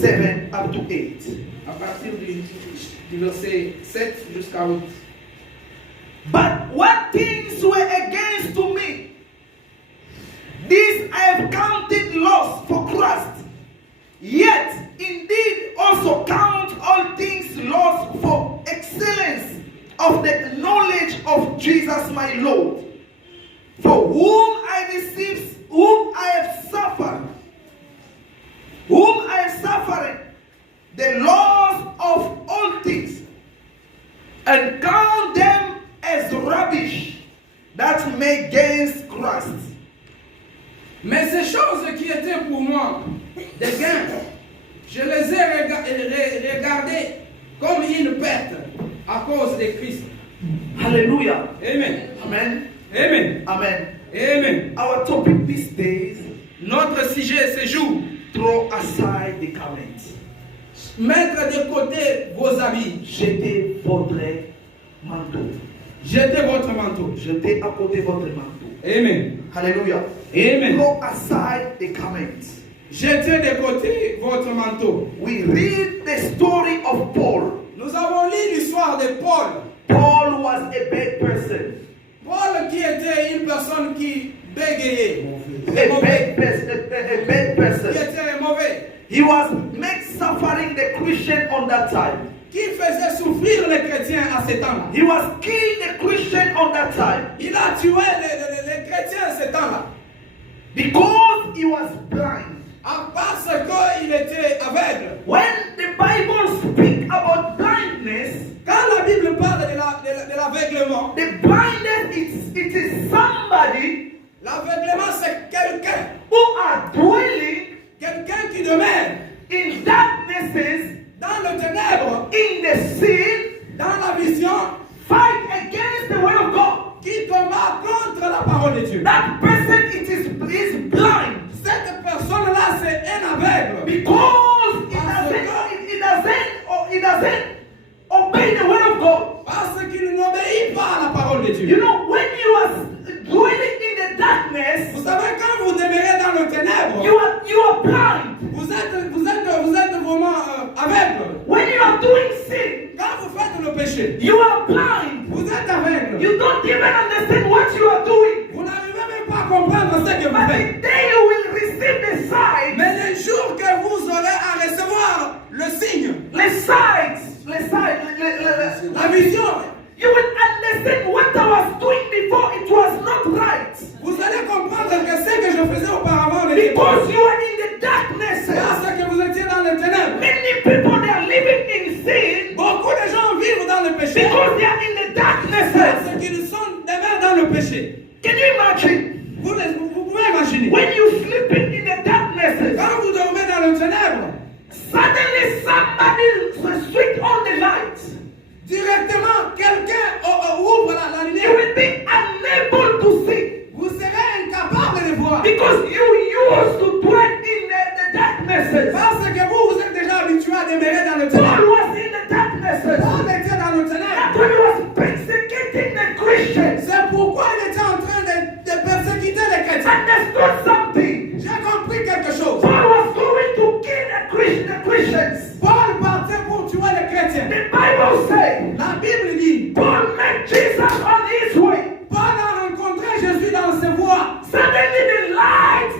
7 up to 8. À partir du verset 7 jusqu'à 8. But what things were against to me, this I have counted loss for Christ. Yet indeed also count all things lost for excellence of the knowledge of Jesus my Lord, for whom I have suffered the loss of all things, and count them as rubbish, that may gain Christ. Mais ces choses qui étaient pour moi des gains, je les ai regardées comme une perte à cause de Christ. Hallelujah. Amen. Amen. Amen. Amen. Amen. Our topic these days, Notre sujet ce jour, throw aside the garment. mettre de côté vos habits, Jetez votre manteau. jetez votre manteau. Jetez à côté votre manteau. Amen. Hallelujah. Amen. Throw aside the garment. Jetez de côté votre manteau. We read the story of Paul. Nous avons lu l'histoire de Paul. Paul was a bad person. Paul qui était une personne qui bégayait. A bad person. A bad Qui person. était mauvais. He was made suffering the Christian on that time. Qui faisait souffrir les chrétiens à ce temps-là. He was killing the Christian on that time Il a tué les chrétiens à ce temps-là. because he was blind. Parce qu'il était aveugle. When the Bible speaks about blindness, Quand la Bible parle de l'aveuglement, the blindness it is somebody l'aveuglement c'est quelqu'un who are dwelling qui demeure in darknesses, dans le ténèbre, in the sin, dans la vision, fight against the word of God. qui combat contre la parole de Dieu. That person is blind Cette personne-là, c'est un aveugle. because it doesn't obey the word of God. Parce qu'il n'obéit pas à la parole de Dieu. You know, when you are dwelling in the darkness, Vous savez, quand vous demeurez dans le ténèbre, you are blind. vous êtes vraiment aveugle. When you are doing sin, Quand vous faites le péché, you are blind. vous êtes aveugle. You don't even understand what you are doing. Vous n'arrivez même pas à comprendre ce que vous But faites. the day you will receive the sign, Mais le jour que vous aurez à recevoir le signe, the signs, la vision, you will understand what I was doing before. It was not right. vous allez comprendre que ce que je faisais auparavant n'était pas. Because you are in the darkness. Parce que vous étiez dans les ténèbres. Many people, they are living in sin Beaucoup de gens vivent dans le péché. because they are in the darkness. Parce qu'ils sont demeurés dans le péché. Can you imagine? Vous pouvez imaginer. When you sleeping in the darkness, Quand vous dormez dans le ténèbre, suddenly somebody switch on the light. directement quelqu'un ouvre la You lumière. will be unable to see Vous serez incapable de voir. because you used to dwell in the darknesses. Parce que vous êtes déjà habitué à demeurer dans le Paul ténèbre. was in the darknesses. Paul était dans le That's ténèbre. why he was persecuting the Christians. C'est pourquoi il était en train de persécuter les chrétiens. Understood something. J'ai compris quelque chose. Paul was going to kill the Christians. Paul partait pour tuer les chrétiens. The Bible says La Bible dit, Paul met Jesus on his way. Paul a rencontré Jésus dans ses voies. Suddenly the light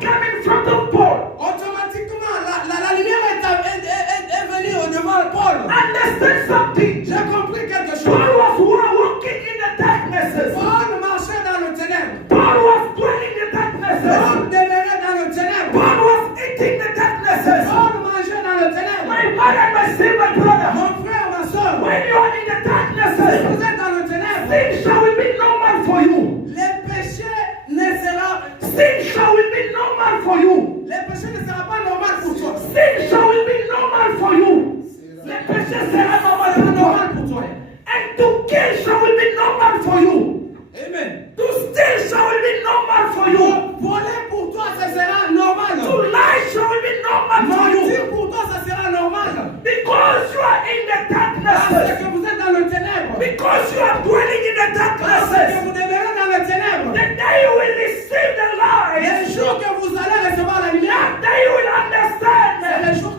came in front of Paul. Automatiquement, la lumière est venue au-devant de Paul. Understand something. J'ai compris quelque chose. Paul was walking in the darknesses. Paul marchait dans le ténèbre. Paul was dwelling in the darknesses. Paul demeurait dans le ténèbre. Paul was eating the darknesses. Paul mangeait dans le ténèbre. My mother and my sister, my brother. Mon frère, ma soeur, When you are in the si darknesses, vous êtes dans le ténèbre, sin shall be normal for you. les péchés ne seront, Sin shall be normal for you. les péchés ne seront pas normaux pour toi. Sin shall be normal for you. Les péchés sera normal C'est pour toi. normal pour toi. And to kill shall be normal for you. Amen. To steal shall be normal for you. Voler pour toi, ça sera normal. To lie shall be normal for you. Mentir pour toi, ça sera normal. Because you are in the Parce darkness. que vous êtes dans le ténèbre. Because you are dwelling in the Parce que darkness. vous demeurez dans le ténèbre. The day you will receive the Le light, jour que vous allez recevoir la lumière, that day you will c'est understand le jour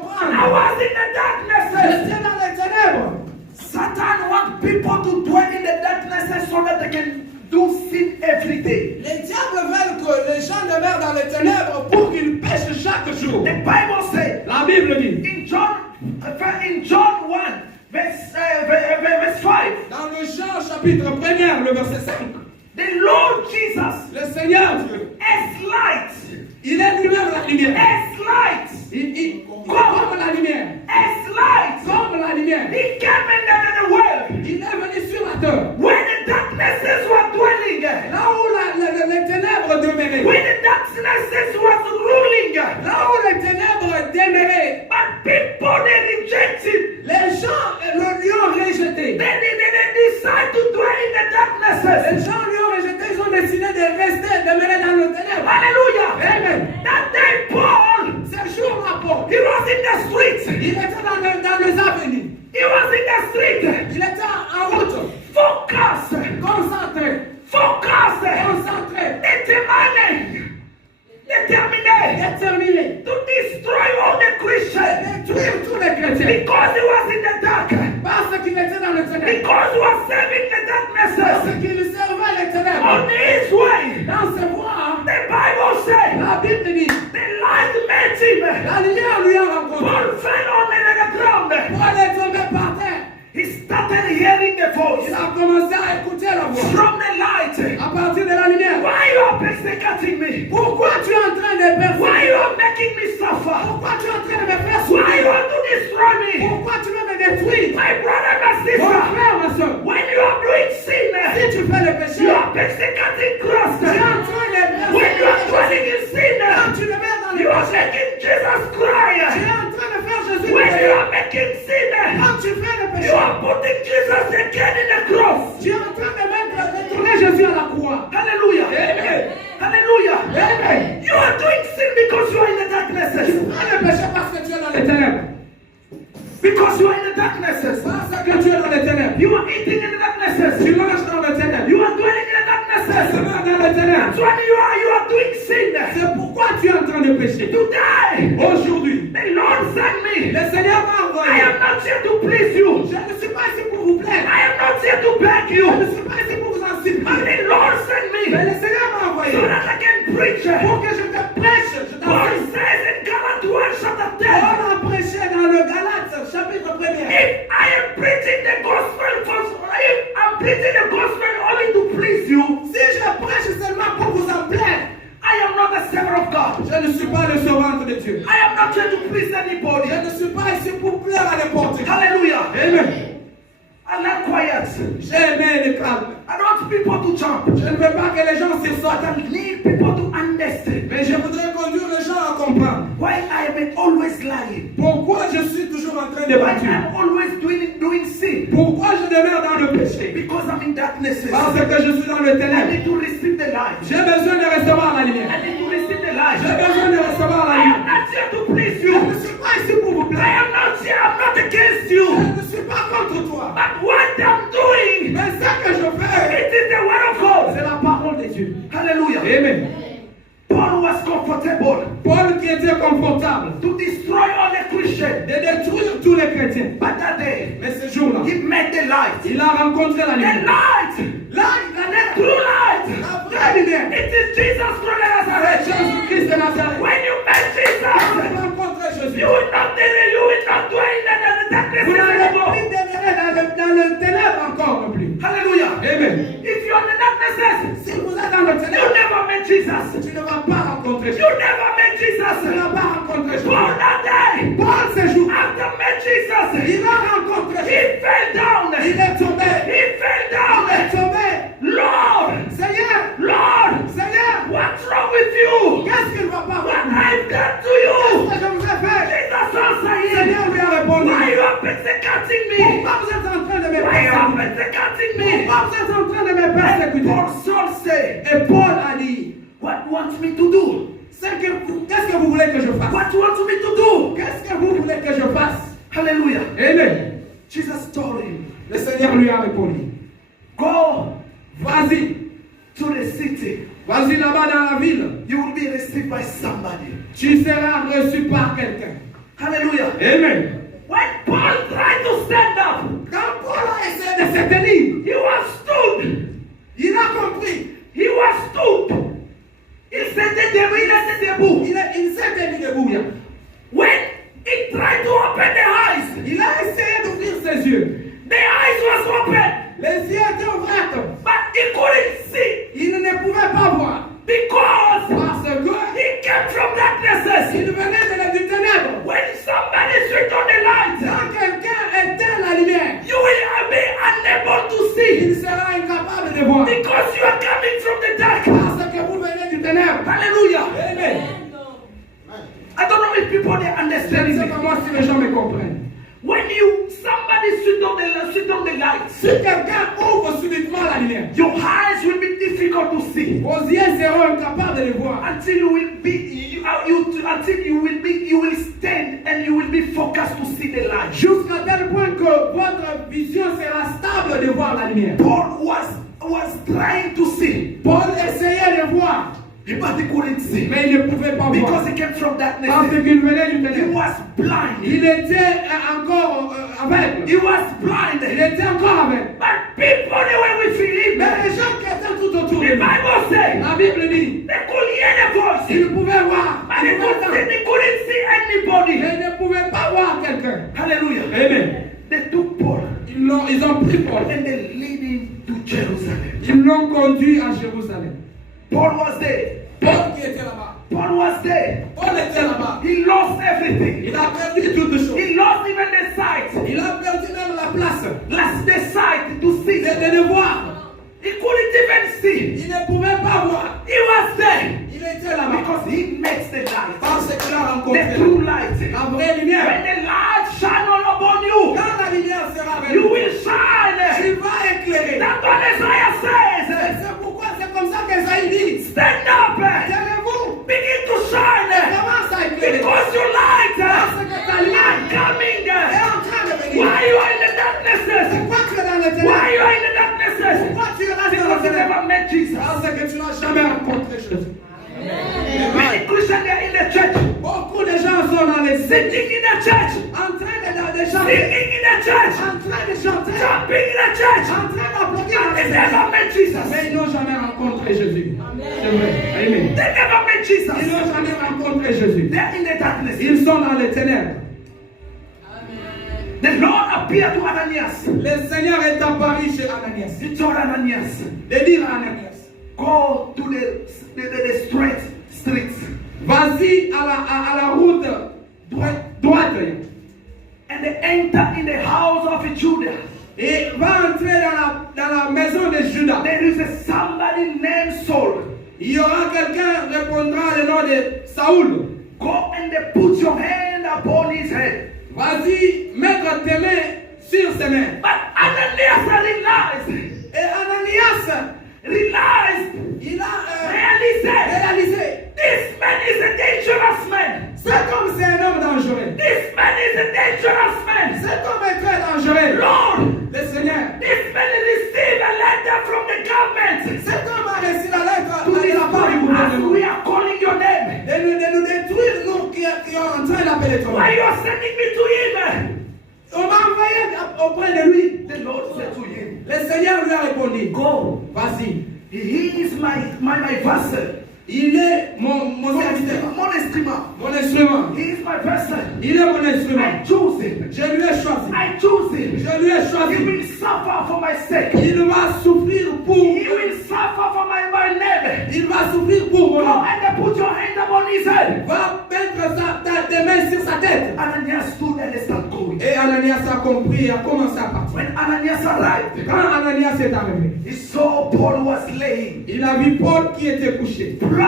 comprendre. I was in the darkness. J'étais dans les ténèbres. Satan wants people to dwell in the darkness so that they can do sin every day. Les diables veulent que les gens demeurent dans les ténèbres pour qu'ils pêchent chaque jour. The Bible says La Bible dit, in John 1, verse 5, dans le Jean chapitre 1er, le verset 5, the Lord Jesus le Seigneur Dieu, as light, il est lui-même la lumière. as light, Comme la lumière. as light. Comme la lumière. He came into the world Il est venu sur la terre. when the darknesses were dwelling, Là où les ténèbres demeuraient. when the darknesses was ruling. Là où les ténèbres demeuraient. But people, they rejected. Les gens lui ont rejeté. They decide to dwell in the Les darknesses. gens lui ont rejeté. Ils ont décidé de rester, demeurer dans les ténèbres. Hallelujah. Amen. That day, Paul, Ce jour-là, Paul, he was in the streets. il était dans les avenues. He was in the street. Il était en route. Focus. Concentré. Focus. Concentré. Determiné. Déterminé. To destroy all the Christians. Détruire tous les chrétiens. Because he was in the dark. Parce qu'il était dans les ténèbres. Because he was serving the Parce darknesses. qu'il servait les ténèbres. On his way. Dans ses voies, The Bible says la Bible dit, the light met him. la lumière lui a rencontré. Paul fell on the ground. Paul est tombé par terre. He started hearing the voice Il a commencé à écouter la voix. from the light. À partir de la lumière. Why you are persecuting me? Pourquoi tu es en train de Why persécuter? you are making me suffer? Pourquoi tu es en train de me faire Why souffrir? you want to destroy me? Pourquoi tu veux me détruire? My brother, my Mon sister, frère, ma soeur, when you are doing si sin, tu fais le péché, you are persecuting Christ. tu es en train de When you are dwelling in Quand sin, tu le mets dans le you are péché, making Jesus tu cry. es en train de faire Jésus When you pleurer. are making sin, Quand tu fais le you péché, are putting Jesus again in the cross. tu es en train de tourner Jésus à la croix. Hallelujah. Amen. Hallelujah. Amen. You are doing sin because you are in the darknesses. Fais le péché parce que tu es dans les ténèbres. Because you are in the darknesses. Parce que tu es dans les ténèbres. You are eating in the darknesses. Tu manges dans les ténèbres. You are dwelling in the Tu darknesses. demeures dans les ténèbres. That's why you are doing sin. C'est pourquoi tu es en train de pécher. Today, Aujourd'hui, the Lord sent me. le Seigneur m'a I envoyé. am not here to please you. Je ne suis pas ici pour vous plaire. I am not here to beg Je you. ne suis pas ici pour vous en But supplier. the Lord sent Mais me le Seigneur m'a envoyé so that I can preach. pour que je te prêche. Je Paul t'enseigne. says in Galatians chapter 10, On a prêché dans le Galates, chapitre 1er. if I am preaching the gospel, if I'm preaching the gospel only to please you, Si je prêche seulement pour vous en plaire, I am not the servant of God. je ne suis pas le servant de Dieu. I am not here to please anybody. Je ne suis pas ici pour plaire à n'importe qui. Hallelujah. Amen. I like quiet. J'ai aimé le calme. I don't want people to jump. Je ne veux pas que les gens se But sortent. I need people to understand Mais je voudrais conduire les gens à comprendre why I am always lying. pourquoi je suis toujours en train de Why mentir. I'm always doing sin. Pourquoi je demeure dans le péché. Because I'm in darkness. Parce que je suis dans le I ténèbre. need to receive the light. J'ai besoin de recevoir la lumière. I need to receive the light. J'ai besoin de recevoir la I am lumière. not here to please Je ne you. suis pas ici pour vous I plaire. am not here. I'm not against you. Je ne suis pas contre toi. But what I'm doing, Mais ce que je fais, it is the word of God. c'est la parole de Dieu. Hallelujah. Amen. Paul was comfortable Paul qui était confortable to destroy all the Christians. de détruire tous les chrétiens. But that day, Mais ce jour-là, he met the light. il a rencontré la The lumière. light. The true light. La vraie lumière. It is Jesus Christ of C'est Nazareth. Jésus-Christ de Nazareth. When you met Quand Jesus, vous rencontrez Jésus, you will not dwell in the darkness vous n'allez anymore. plus demeurer dans le ténèbre encore non plus. Hallelujah. Amen. If you are in the darkness, Si vous êtes dans le you ténèbre, never met Jesus. tu ne vas pas rencontrer Jésus. You never met Tu ne Jesus. vas pas rencontrer Jésus. Paul that day, Paul ce jour, after met Jesus, il a rencontré he Jésus. fell down. Il est tombé. He fell Il est down. tombé. Lord, Seigneur, Lord, Seigneur, what's wrong with you? qu'est-ce qu'il ne va pas What voir? I've done to Qu'est-ce you? que je vous ai fait? Jesus answered him. Seigneur lui a répondu. Why you are persecuting me? Pourquoi vous êtes en train de me Why you are persécuter? persecuting me? Pourquoi vous êtes en train de me persécuter? Paul Saul said, Et Paul a dit, what wants me to do? qu'est-ce que vous voulez que je fasse? What wants me to do? Qu'est-ce que vous voulez que je fasse? Hallelujah. Amen. Jesus told him, Le Seigneur lui a répondu, go vas-y, to the city. vas-y là-bas dans la ville. You will be received by somebody. Tu seras reçu par quelqu'un. Hallelujah. Amen. When Paul tried to stand up, Quand Paul a essayé de se tenir, he was stood. il a compris. He was stood. Il s'était debout. Il était debout. Il s'est tenu debout. Là. When he tried to open the eyes, Il a essayé d'ouvrir ses yeux. the eyes was open, Les yeux étaient ouverts. but he couldn't see Il ne pouvait pas voir. because Parce que he came from darknesses. il venait du ténèbre. When somebody switch on the light, Quand quelqu'un éteint la lumière, you will be unable to see il sera incapable de voir. because you are coming from the dark. Parce que vous venez du ténèbre. Hallelujah. Amen. I don't know if people they Je ne understand sais me. pas moi si les gens me comprennent. When somebody switch on the light, Si quelqu'un ouvre subitement la lumière, your eyes will be difficult to see vos yeux seront incapables de le voir. until you will stand and you will be focused to see the light. Jusqu'à tel point que votre vision sera stable de voir la lumière. Paul was trying to see, Paul essayait de voir, but he couldn't see mais il ne pouvait pas because voir. he came from Parce darkness. qu'il venait du He ténèbre. was blind. Il était encore aveugle. He was blind. Il était encore aveugle. But people they were with Philip. Mais les gens qui étaient tout autour de The lui, Bible says la Bible dit, they could hear the voice, ils pouvaient voir, but they couldn't see anybody. mais ils ne pouvaient pas voir quelqu'un. Hallelujah. Amen. They took Paul Ils ont pris Paul. and they lead him to Jerusalem. Ils l'ont conduit à Jérusalem. Paul was there. Paul qui était là-bas. Paul was there. Paul était là-bas. He lost everything. Il a perdu toutes choses. He lost even the sight. Il a perdu même la place Lost the sight to see. de le voir. He couldn't even see. Il ne pouvait pas voir. He was there Il était là-bas. because he makes the light. Parce qu'il a rencontré The true light. la vraie lumière. When the light shine all upon you, Quand la lumière sera avec you nous, will shine. tu vas éclairer. That's what Isaiah says. C'est pourquoi c'est comme ça qu'Esaïe dit. Stand up. Tenez-vous. Begin to shine. Commence à éclairer. Because your light Parce que ta lumière are coming. est en train de venir. Why you are in the darknesses? Pourquoi tu es dans le Why ténèbre? you are in the darknesses? Pourquoi tu restes dans le Because you ténèbre? never met Jesus. Parce que tu n'as jamais rencontré Jésus. Many Christians are in the church, Beaucoup de gens sont dans les sitting in the church, en train de chanter, singing in the church, en train de chanter, jumping in the church, en train d'applaudir dans and they les never églises. met Jesus. Mais ils n'ont jamais rencontré Jésus. C'est vrai. Amen. They never met Ils Jesus. n'ont jamais rencontré Jésus. They're in the darkness. Ils sont dans les ténèbres. The Lord appeared to Ananias. Le Seigneur est apparu chez Ananias. He told Ananias, De dire à Ananias, go to the straight streets vas-y à la route droite and they enter in the house of Judah. et va entrer dans la maison de Judas. There is somebody named Saul. Il y aura quelqu'un répondra le nom de Saoul. Go and they put your hand upon his head. Vas-y, mettre tes mains sur ses mains. But Ananias realized, Et Ananias, il a réalisé, this man is a dangerous man. cet homme c'est un homme dangereux. This man is a dangerous man. Cet homme est très dangereux. Lord, Le Seigneur, this man received a letter from the government cet homme a reçu la lettre to de la part du destroy us. gouvernement. We are calling your name. De nous détruire, nous qui sommes en train d'appeler ton nom. Why you are sending me to him? On m'a envoyé auprès de lui. The Lord said to him, Le Seigneur lui a répondu, go. vas-y. He is my vessel. Il est mon serviteur, Mon instrument. mon instrument. He is my vessel. Il est mon instrument. I choose him. Je lui ai choisi. I choose him. Je lui ai He choisi. will suffer for my sake. Il va souffrir pour. He will suffer for my name. Il va souffrir pour Go mon nom. and put your hand upon his head. Va mettre tes mains sur sa tête. Ananias stood and started going. Et Ananias a compris et a commencé à partir. When Ananias arrived, Quand Ananias est arrivé, he saw Paul was laying il a vu Paul qui était couché. blind.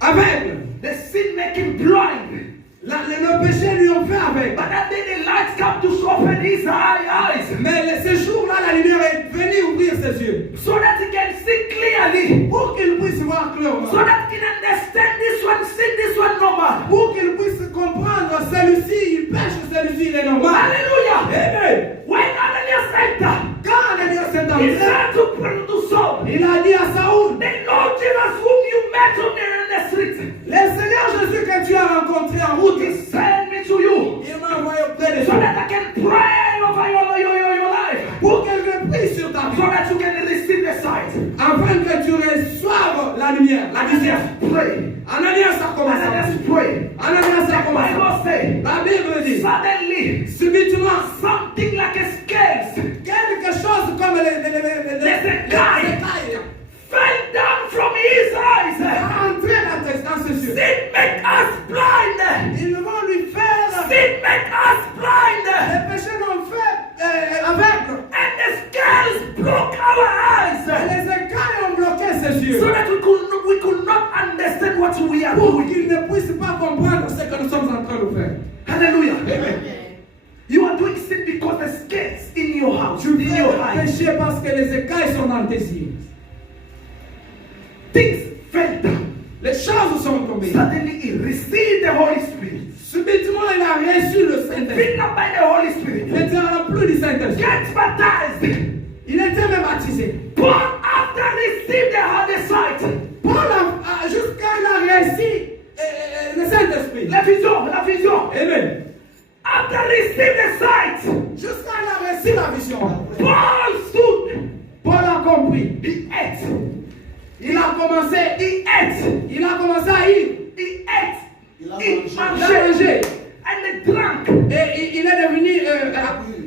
Aveugle. The sin make him blind. Le péché lui ont fait aveugle. But that day the light come to open his eyes Mais ce jour-là, la lumière est venue ouvrir ses yeux. so that he can see clearly. Pour qu'il puisse voir clairement. So that he can understand this one, see this one normal. Pour qu'il puisse comprendre celui-ci, il pêche, celui-ci, il est normal. Hallelujah. Amen. When Ananias entered, Quand Ananias est he entré, said to Saul, il a dit à Saoul, the Lord Jesus whom you met on the street, le Seigneur Jésus que tu as rencontré en route, he sent Ananias prayed. Ananias a commencé. Ananias prayed. Ananias a commencé. Bible says, La Bible dit, suddenly, subitement, something like a scales quelque chose comme les écailles fell down from his eyes. a entré dans ses yeux. Sin make us blind. Ils vont lui faire. Sin make us blind. Les péchés l'ont fait aveugle. And the scales broke our eyes. Et les écailles ont bloqué ses yeux. So that we could not understand what we are Pour doing. qu'ils ne puissent pas comprendre ce que nous sommes en train de faire. Hallelujah. Amen. You are doing sin because the scales in your house, Tu in fais your le eyes. péché parce que les écailles sont dans tes yeux. Things fell down. Les choses sont tombées. Suddenly he received the Holy Spirit. Subitement, il a reçu le Saint-Esprit. Filled up by the Holy Spirit. Il était rempli du Saint-Esprit. Get baptized. Il était même baptisé. Paul, after receiving the sight, Paul, jusqu'à il a reçu le Saint-Esprit. la vision. Amen. After receiving the sight, Jusqu'à il a reçu la vision. Paul stood. Paul a compris. He ate. Il a commencé. Il a commencé à ir. He ate. Il a He mangé. Il a mangeait. mangé. And he drank. Et il est devenu. Il a bu.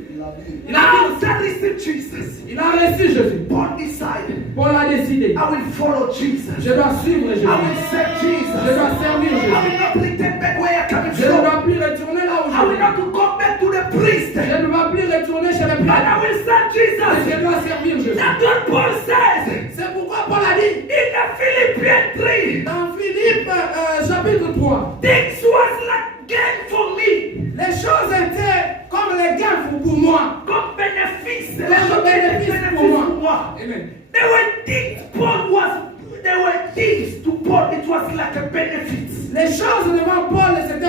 Il a, After receiving Jesus, il a reçu Jésus. Paul decided, Paul a décidé. I will follow Jesus. Je dois suivre Jésus. I will serve Je Jesus. dois servir I Jésus. will not return back where I come Je ne from. dois plus retourner là où I je will viens. not go back to the priest. Je ne dois plus retourner chez le But I prêtre. will serve Jesus. Je dois servir Jésus. That's what Paul says C'est pourquoi Paul a dit in the Philippians 3. dans Philippe chapitre 3, Things was like gain for me, les choses étaient comme les gains pour moi. comme bénéfice. Les bénéfices pour moi. Amen. There were things there were things to Paul, it was like a benefit. Les choses devant Paul, c'était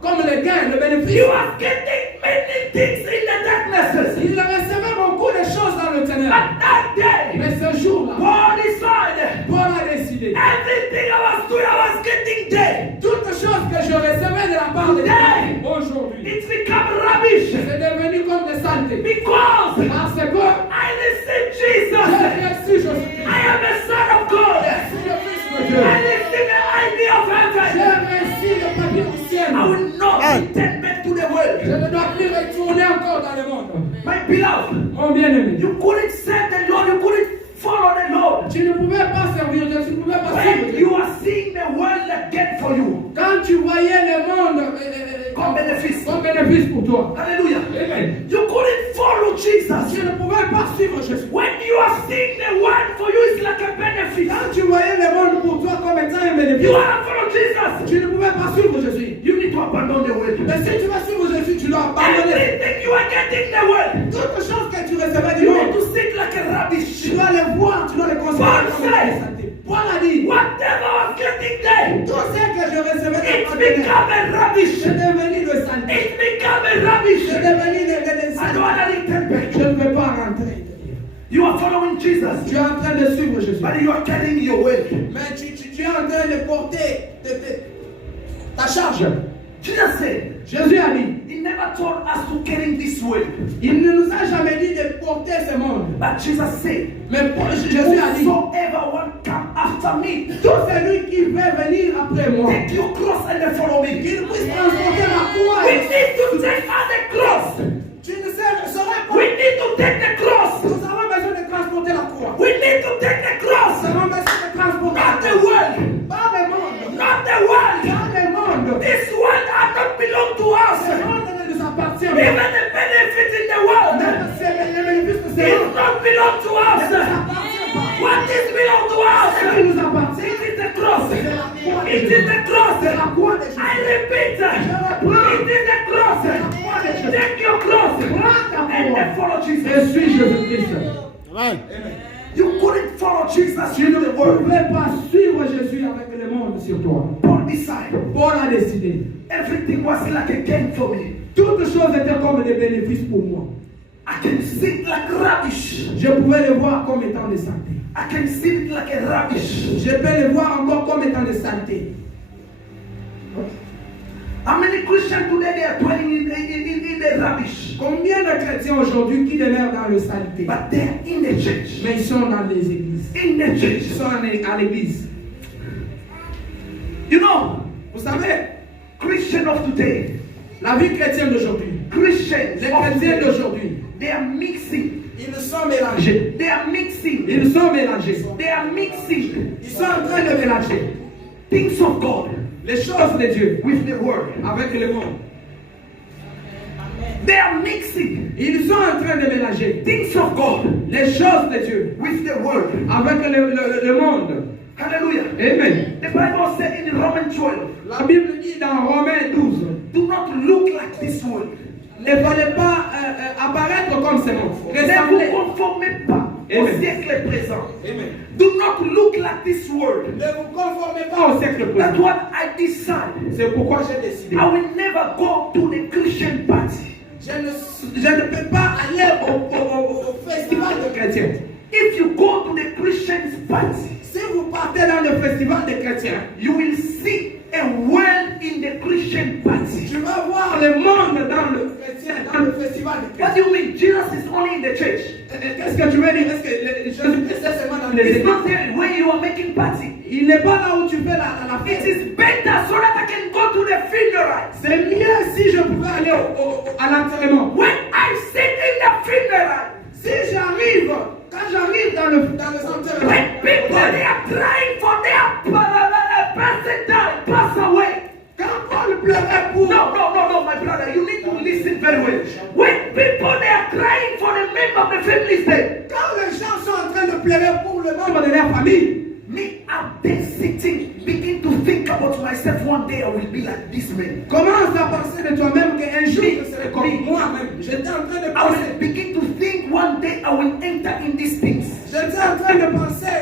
comme les gains, le bénéfice. You are getting many things in the darknesses. Il recevait beaucoup de choses dans le ténèbre. But that day, Mais ce jour-là, Paul decided Paul a décidé. everything I was doing, I was getting there. Toute chose que je recevais de la part de Dieu, aujourd'hui, It's become rubbish c'est devenu comme des saletés. because Parce que I received j'ai Jesus. reçu Jésus-Christ. I am a son of God. Je suis le Fils de I Dieu. received the idea of J'ai heaven. reçu le papier du ciel. I will not return back to the Je world. ne dois plus retourner encore dans le monde. My beloved, Mon bien-aimé, you couldn't serve the Lord, you couldn't follow the Lord. tu ne pouvais pas servir Dieu, tu ne pouvais pas When suivre Dieu. you are seeing the world again for you, Quand tu voyais le monde comme bénéfice. comme bénéfice pour toi. Hallelujah. Amen. You couldn't follow Jesus. Tu ne pouvais pas suivre Jésus. When you are seeing the world for you, it's like a benefit. Quand tu voyais le monde pour toi comme étant un bénéfice, You want to follow Jesus. tu ne pouvais pas suivre Jésus. You need to abandon the world. Mais si tu vas suivre Jésus, tu dois abandonner Everything you are getting in the world, toute chose que tu recevais du you need monde. to sit like a Tu rubbish. dois les voir, tu dois les considérer comme des santé. Paul a dit, Whatever I was getting there, tout ce que je recevais de it's la part de Dieu, become a rubbish. c'est devenu de santé. It's become a rubbish. C'est devenu de I don't santé. want to return back. Je ne veux pas rentrer. You are following Jesus, Tu es en train de suivre Jésus. but you are carrying your weight. Mais tu es en train de porter ta charge. Jesus said, Jésus a dit, He never told us to carry this weight. il ne nous a jamais dit de porter ce monde. But Jesus said, Mais Jésus a dit, whosoever one come after me, tout celui qui veut venir après moi, take your cross and then follow me. qu'il puisse transporter la croix. We need to take out the cross. Tu ne saurais pas. We need to take the cross. Nous avons besoin de transporter la croix. We need to take the Nous cross. avons besoin de transporter la Not the croix. world. Pas le monde. Not the world. Pas le monde. This world does not belong to us. Ce monde ne nous appartient Even pas. the benefits in the world Les bénéfices de ce does monde not belong to ne us. nous appartiennent pas. What is belong to Ce qui us? nous appartient, It is the cross. c'est la croix de It is Jésus. the cross. C'est la croix de I Jésus. repeat. It is the cross. Take your cross and then follow Je Jesus. suis Jésus-Christ. Amen. You couldn't follow Jesus Tu into ne the world. pouvais pas suivre Jésus avec le monde sur toi. Paul decided Paul a décidé. everything was like a gain for me. Toutes choses étaient comme des bénéfices pour moi. I can see it like rubbish. Je pouvais les voir comme étant des saletés. I can see it like a rubbish. Je peux les voir encore comme étant des saletés. How many Christians today they are dwelling in the rubbish? Combien de chrétiens aujourd'hui qui demeurent dans le saleté? But they are in the church. Mais ils sont dans les églises. In the Ils church. sont à l'église. You know, Vous savez, Christians of today, la vie chrétienne d'aujourd'hui, Christians les of chrétiens today, d'aujourd'hui, they are mixing. ils sont mélangés. They are mixing. Ils sont mélangés. They are mixing Ils sont en train de mélanger things of God les choses de Dieu with the word. avec le monde. They are mixing Ils sont en train de mélanger things of God les choses de Dieu with the word. avec le monde. Hallelujah. Amen. The Bible said in Romans 12, La Bible dit dans Romains 12, do not look like this world. ne fallait pas apparaître comme ce monde. Ne vous Ressembler. conformez pas au Amen. siècle présent. Amen. Do not look like this world. Ne vous conformez pas au siècle That's présent. what I decide. C'est pourquoi j'ai décidé. I will never go to the Christian party. Je ne peux pas aller au festival de chrétiens. If you go to the Christian party, Si vous partez dans le festival des chrétiens, you will see a world in the Christian party. tu vas voir le monde dans le festival des What chrétiens. do you mean? Jesus is only in the church. Qu'est-ce que tu veux dire? Est-ce que Jésus-Christ est seulement dans les It's églises? not there when you are making party. Il n'est pas là où tu fais la It fête. is better so that I can go to the funeral. C'est mieux si je pouvais aller à l'enterrement. When I sit in the funeral, Si j'arrive, quand j'arrive dans les enterrements, when people they are crying for their person died, pass away. quand Paul pleurait pour No, my brother, you need to listen very well. When people they are crying for the member of the family dead, quand les gens sont en train de pleurer pour le membre de leur famille, me I'm there sitting, begin to think about myself. One day I will be like this man. commence à penser de toi-même qu'un jour je serai comme moi-même. J'étais en train de I penser. will begin to think one day I will enter in these things. J'étais en train de penser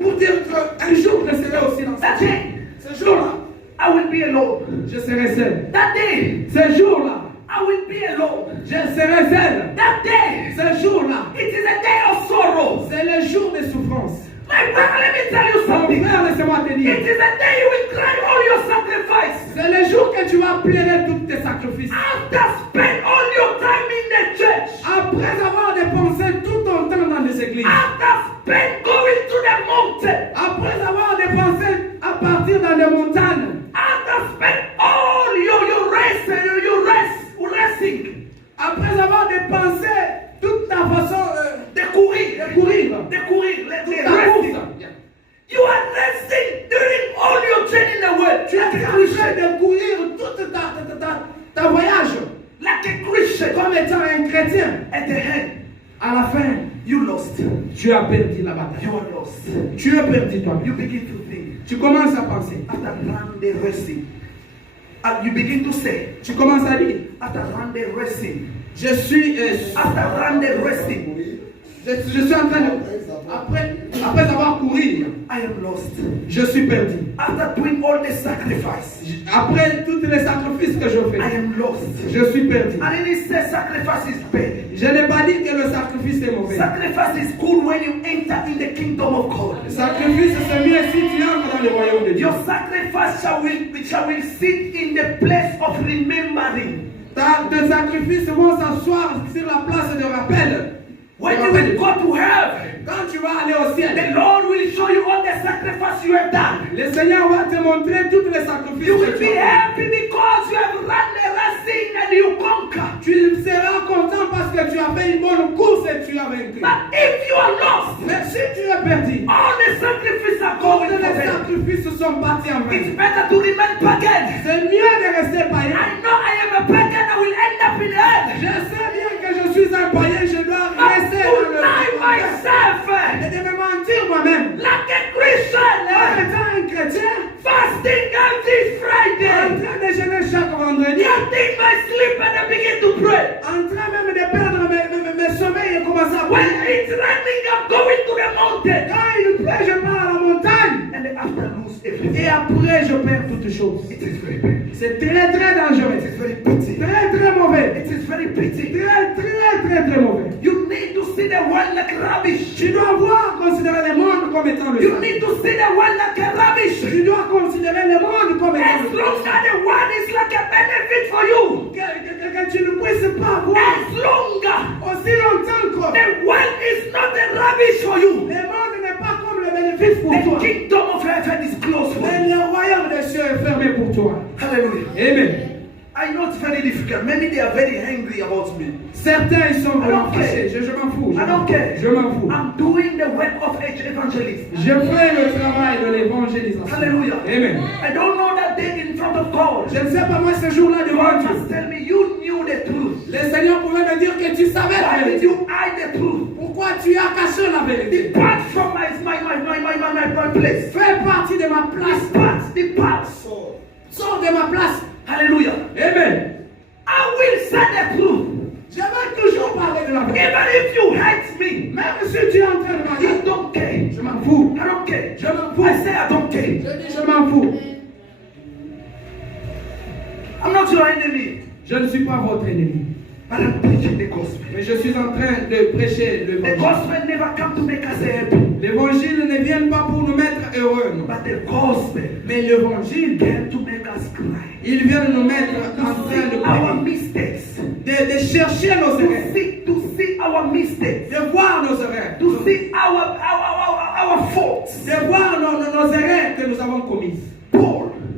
pour dire qu'un jour je serai aussi dans That ce day, Ce jour-là, I will be alone. je serai seul. That day, Ce jour-là, I will be alone. je serai seul. That day, Ce jour-là, it is a day of sorrow. c'est le jour de souffrance. My brother, let me tell you Mon something. frère, laisse-moi te It dire. is a day you will cry all your sacrifice. C'est le jour que tu vas pleurer tous tes sacrifices. After spend all your time in the church. Après avoir dépensé tout ton temps dans les églises. After spend going to the mountain. Après avoir dépensé à partir dans les montagnes. After spend all your rest and your resting. Après avoir dépensé toute ta façon De courir. de courir. Les Ta course. resting. You are resting during all your journey in the world. Tu es Like a en Christian. train de courir toute ta voyage Like a Christian. comme étant un chrétien. At the end, À la fin, you lost. tu as perdu la bataille. You are lost. Tu as perdu toi. You begin to think. Tu commences à penser. After run the resting. And you begin to say. Tu commences à dire, After run the resting. je suis, After run the resting. je suis en train de, après avoir couru, I am lost. je suis perdu. After doing all the sacrifice. Après tous les sacrifices que je I fais, am lost. je suis perdu. And then it says sacrifice is bad. Je n'ai pas dit que le sacrifice est mauvais. Sacrifice is good when you enter in the kingdom of God. Le sacrifice, c'est mieux si tu entres dans le royaume de Dieu. Your sacrifice shall will sit in the place of remembering. Tes sacrifices vont s'asseoir sur la place de rappel. When you will go to heaven, Quand tu vas aller au ciel, the Lord will show you all the sacrifice you have done. le Seigneur va te montrer tous les sacrifices You que will tu be as fait. happy because you have run the racing and you conquer. Tu seras content parce que tu as fait une bonne course et tu as vaincu. But if you are lost, Mais si tu es perdu, all the sacrifices are tous going les for them. sacrifices sont partis en vain. It's better to remain pagan. C'est mieux de rester païen. I know I am a pagan, I will end up in hell. Je sais bien que je suis un païen, je dois But rester to dans le lie myself, et de me mentir moi-même. like a En Christian, étant un chrétien, fasting every en Friday, train de jeûner chaque vendredi, getting my sleep and I begin to pray. en train même de perdre mes sommeils et commencer à When prier. it's raining, I'm going to the mountain. Quand il pleut, je pars à la montagne. And then after lose Et everything. après, je perds toutes choses. It is very bad. C'est très très dangereux. It is very pity. Très très mauvais. It is very pity. Très très très très mauvais. You need to see the world like rubbish. Tu dois voir, considérer le monde comme étant le You sale. need to see the world like a rubbish. Tu dois considérer le monde comme étant As le long sale. as the world is like a benefit for you. Que tu ne puisses pas voir As long aussi longtemps que the world is not a rubbish for you. le monde n'est pas comme le bénéfice pour The toi. kingdom of heaven is close for you. Mais le royaume des cieux est toi. Hallelujah. Amen. I know it's very difficult. Maybe they are very angry about me. Certains ils sont vraiment I don't fâchés. care. Je m'en fous. I don't care. Je m'en fous. I'm doing the work of evangelism. Je fais le travail de l'évangélisation. Hallelujah. Amen. I don't know that day in front of God. Je ne sais pas moi ce jour-là devant God Dieu. must tell me you knew the truth. Le Seigneur pouvait me dire que tu savais la Why did vérité. you hide the truth? Pourquoi tu as caché la vérité? Depart from my place. Fais partie de ma place. Depart. Sors de ma place. Hallelujah. Amen. I will say the truth. Je vais toujours parler de la vérité. Even if you hate me, Même si tu es en train de I m'attaquer. don't care. Je m'en fous. I don't care. Je m'en fous. I say I don't care. Je dis je m'en fous. I'm not your enemy, Je ne suis pas votre ennemi. but I'm preaching the gospel. Mais je suis en train de prêcher The l'évangile. gospel never come to make us happy, L'évangile ne vient pas pour nous mettre heureux, non. but the gospel Mais l'évangile, came to make us cry. il vient nous mettre en To train de see our pleurer. mistakes. De chercher nos erreurs. To see our mistakes. De voir nos erreurs. To see our faults. De voir nos erreurs que nous avons commises.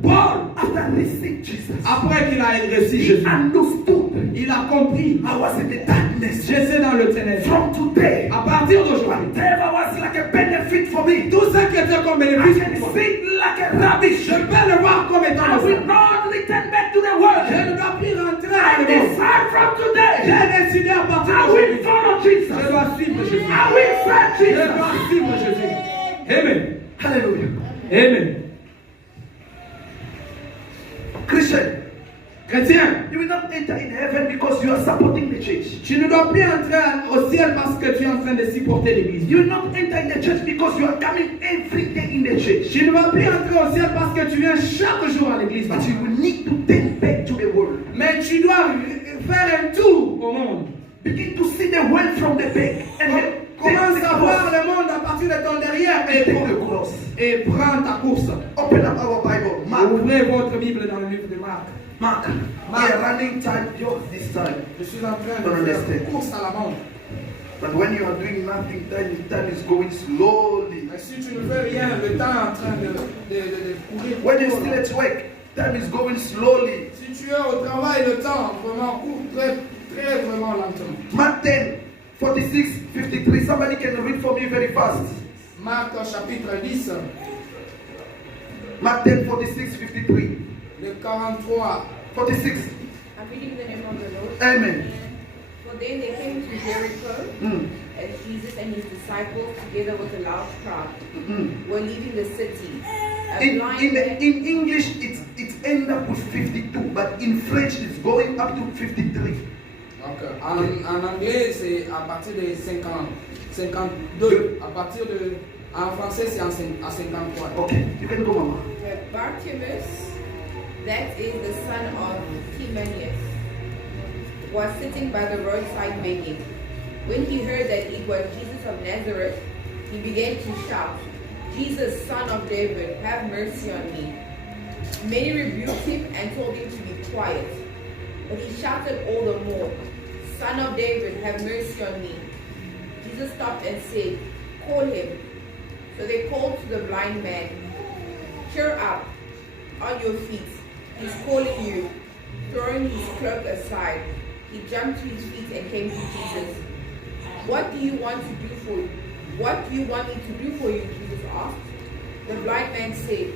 Paul, after receiving Jesus, Après qu'il a reçu he Jésus, understood. il a compris. I was in the darkness. J'étais dans le ténèbre. From today, À partir d'aujourd'hui, whatever was like a benefit for me, tout ce qui était comme I bénéfice can pour moi, see it like a rubbish. je peux le voir comme étant I le will sang. not return back to the Je world. ne dois plus rentrer I dans le monde. decide from today. J'ai décidé à partir I d'aujourd'hui. will follow Jesus. Je dois suivre Jésus. I will serve Je Jesus. dois suivre Jésus. Amen. Hallelujah. Amen. Christian, Chrétien, you will not enter in heaven because you are supporting the church. tu ne dois plus entrer au ciel parce que tu es en train de supporter l'église. You will not enter in the church because you are coming every day in the church. Tu ne vas plus entrer au ciel parce que tu viens chaque jour à l'église. But you will need to turn back to the world. Mais tu dois faire un tour au monde. Begin to see the world from the back. And then Commence take à the voir cross. le monde à partir de ton derrière And take the cross. et prends ta course. Open up our Bible. Mark. Ouvrez votre Bible dans le livre de Marc. Mark. We are running time this time. Je suis en train de faire une course à la montre. But when you are doing nothing, time is going slowly. Mais si tu ne fais rien, le temps est en train de courir. When you're still at work, time is going slowly. Si tu es au travail, le temps vraiment court très vraiment lentement. Mark 10, 46, 53. Somebody can read for me very fast. Marc chapitre 10, Mark 10, 46, 53. le 43. 46. I'm reading in the name of the Lord. Amen. For then they came to Jericho, as Jesus and his disciples, together with a large crowd, were leaving the city. A blind man, In English, it ends up with 52, but in French, it's going up to 53. Donc, en anglais, c'est à partir de 52. En français, c'est à 53. Okay, you can go, Mama. Bartimaeus, that is the son of Timaeus, was sitting by the roadside begging. When he heard that it was Jesus of Nazareth, he began to shout, "Jesus, son of David, have mercy on me." Many rebuked him and told him to be quiet. But he shouted all the more, "Son of David, have mercy on me." Jesus stopped and said, "Call him." So they called to the blind man, "Cheer up, on your feet. He's calling you." Throwing his cloak aside, he jumped to his feet and came to Jesus. What do you want me to do for you?" Jesus asked. The blind man said,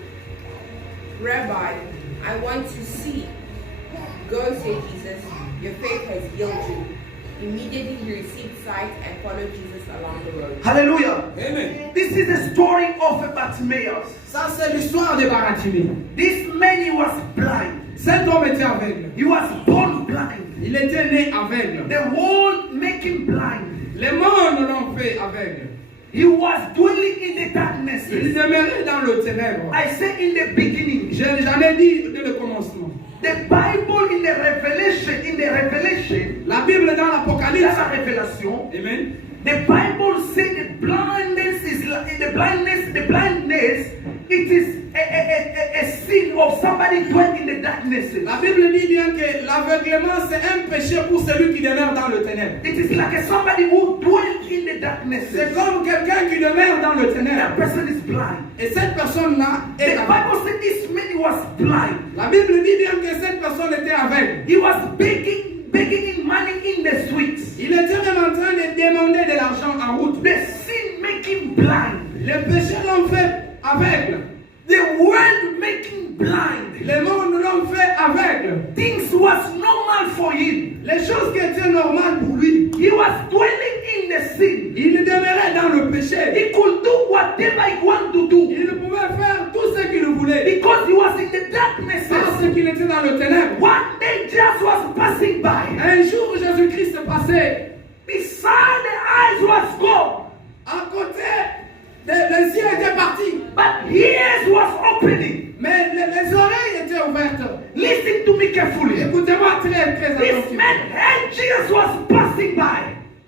"Rabbi, I want to see." "Go," said Jesus, "your faith has healed you." Immediately he received sight and followed Jesus along the road. Hallelujah. Amen. This is the story of Bartimaeus. Ça, c'est l'histoire de Bartimée. This man, he was blind. Cet homme était aveugle. He was born blind. Il était né aveugle. The world make him blind. Les mondes l'ont fait aveugle. He was dwelling in the Il darkness. demeurait dans le ténèbre. I say in the beginning. J'en ai dit dès le commencement. The Bible in the Revelation, La Bible dans dans l'Apocalypse. la révélation, Amen. the Bible says the blindness, it is a sin of somebody dwelling in the darkness. La Bible dit bien que l'aveuglement c'est un péché pour celui qui demeure dans le ténèbre. It is like somebody who dwells in the darkness. C'est comme quelqu'un qui demeure dans le That ténèbre. person is blind. Et cette personne-là est The aveugle. Bible said this man was blind. La Bible dit bien que cette personne était aveugle. He was begging money in the streets. Il était même en train de demander de l'argent en route. The sin make him blind. Le péché l'ont fait aveugle. The world make him blind. Le monde l'ont fait aveugle. Things was normal for him. Les choses qui étaient normales pour lui. He was dwelling in the sin. Il demeurait dans le péché. He could do whatever he wanted to do Il pouvait faire tout ce qu'il voulait. because he was in the darkness. Parce qu'il était dans le ténèbre. One day Jesus was passing by. Un jour, Jésus-Christ passait. Beside the eyes was gone, À côté, le ciel était parti. but ears was opening. Mais les oreilles étaient ouvertes. Listen to me carefully. Écoutez-moi très, très This attentivement. man heard Jesus was passing by.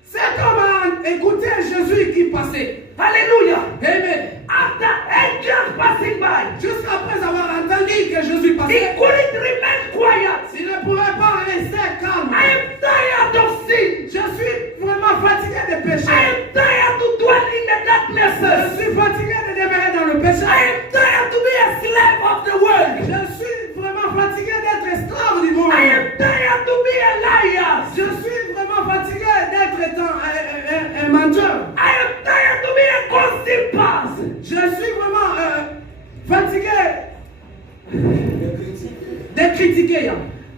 Cet homme a écouté Jésus qui passait. Hallelujah. Amen. After heard Jesus passing by, Jusqu'après avoir entendu que Jésus he passait, couldn't remain quiet. il ne pourrait pas rester calme. I am tired of sin. Je suis vraiment fatigué de I péché. am tired to dwell in the Je darkness. suis fatigué de demeurer dans le péché. I am tired to be a slave of the world. Je suis vraiment fatigué d'être esclave du monde. I am tired to be a liar. Je suis vraiment fatigué d'être un menteur. I am tired to be a gossiper. Je suis vraiment fatigué de critiquer.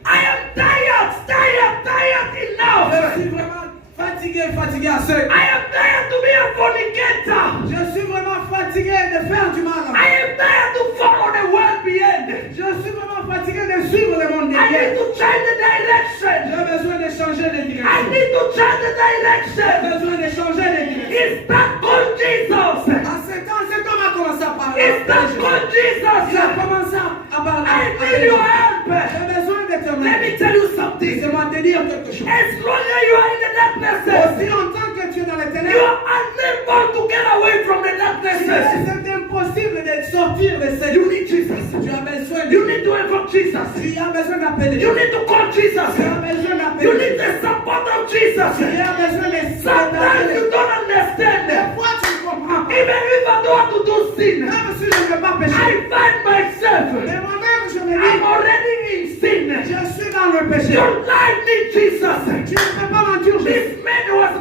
I am tired Je enough. suis vraiment fatigué à ceux. I am tired to be a fornicator. Je suis vraiment fatigué de faire du mal. I am tired to follow the world behind. Je suis vraiment fatigué de suivre le monde des I need biens. to change the direction. J'ai besoin de changer de I direction. need to change the J'ai direction. besoin de changer de direction. It's that called Jesus. À 7 ans, cet homme a commencé à parler. It's that called Il a Jesus. commencé à parler. I need your help. J'ai besoin de ton Let me aide. tell you something. Laissez-moi te dire quelque chose. As long as you are in the darkness, Aussi longtemps que tu es dans les you ténèbres, are unable to get away from the darkness. c'est impossible de sortir de cette. You need Jesus. Tu as besoin You de. need to invoke Jesus. Tu as besoin d'appeler. You need to call Jesus. Tu as besoin You d'appeler. need the support of Jesus. Tu as besoin de. Sometimes you don't Des understand. fois, tu ne comprends pas. Even if I don't want to do sin, Même si je ne veux pas I pécher. find myself. Mais moi-même, je me I'm dis, already in sin. je suis dans le péché. Your life needs Jesus. Tu ne peux pas mentir, Jésus. This man was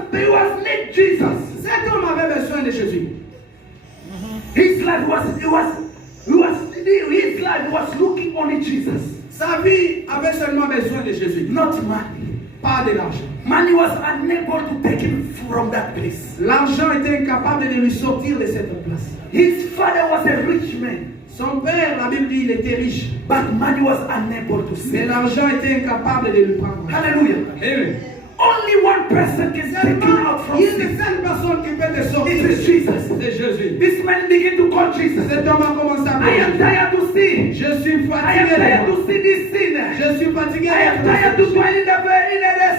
need Jesus. Cet homme avait besoin de Jésus. His life was looking only Jesus. Sa vie avait seulement besoin de Jésus. Not money. Pas de l'argent. Money was unable to take him from that place. L'argent était incapable de lui sortir de cette place. His father was a rich man, Son père, la Bible dit, il était riche. but money was unable to Mais save. l'argent était incapable de lui prendre. Hallelujah. Amen. Only one person can take you out from Il y a une sin. seule personne qui peut te It sortir. is Jesus. C'est Jésus. This man began to call Jesus. Cet homme a commencé à I am prier. tired to see. Je suis I am fatigué tired de to see this sin. Je suis fatigué I am tired de to dwell in the